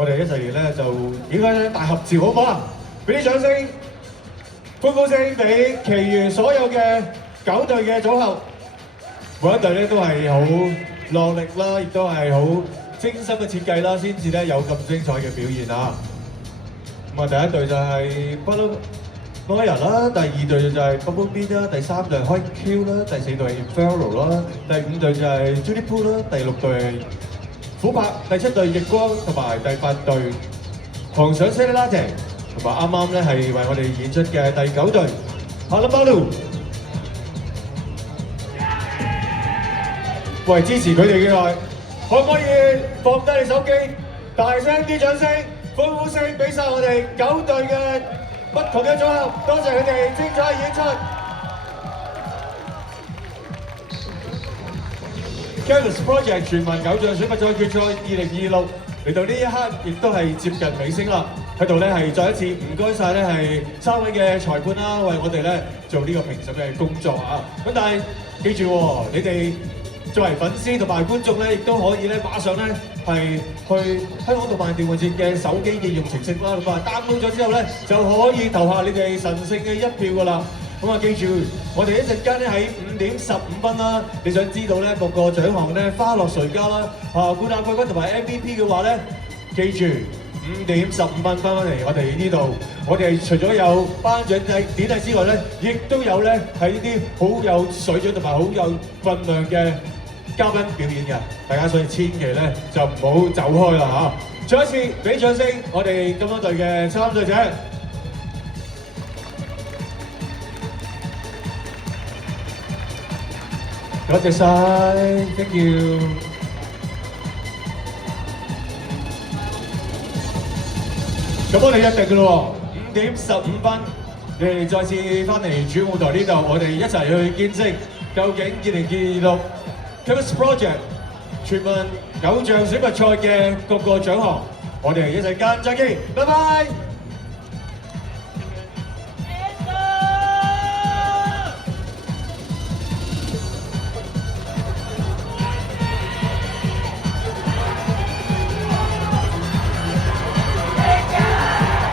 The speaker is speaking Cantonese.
我哋一齊咧就影翻張大合照，好唔好啊？俾啲掌聲，歡呼聲俾其餘所有嘅9隊嘅組合，每一隊咧都係好落力啦，亦都係好精心嘅設計啦，先至咧有咁精彩嘅表現啊！咁啊，第一隊就係Butterfly啦，第二隊就係 Bumblebee 啦，第三隊係 High Q 啦，第四隊係 Inferno 啦，第五隊就係 Judy Poo 啦，第六隊係琥珀，第七隊逆光同埋第八隊狂想 Celeste， 同埋啱啱咧係為我哋演出嘅第9隊 Halabalu。喂，支持佢哋嘅愛，可唔可以放低你手機，大聲啲掌聲、歡呼聲俾晒我哋9隊嘅不同嘅組合，多謝佢哋精彩演出。Canvas Project 全民偶像選拔賽決賽2026嚟到呢一刻，亦都係接近尾聲啦。喺度咧係再一次唔該晒咧係3位嘅裁判啦，為我哋咧做呢個評審嘅工作啊。咁但係記住喎，你哋作為粉絲同埋觀眾咧，亦都可以咧馬上咧係去香港動漫電玩節嘅手機應用程式啦，咁啊 download 咗之後咧就可以投下你哋神聖嘅一票噶啦。咁啊記住，我哋一陣間咧喺5點15分啦，你想知道咧各個獎項咧花落誰家啦，冠亞季軍同埋 MVP 嘅話咧，記住5點15分翻嚟我哋呢度，我哋除咗有頒獎典禮之外咧，亦都有咧係呢啲好有水準同埋好有份量嘅嘉賓表演嘅，大家所以千祈咧就唔好走開啦嚇！再一次俾掌聲，我哋咁多隊嘅參賽者。多謝晒 ，thank you。咁我哋約定嘅咯喎，5點15分，你哋再次翻嚟主舞台呢度，我哋一齊去見證究竟2026 Canvas Project 全民偶像選拔賽嘅各個獎項，我哋一陣間再見，拜拜。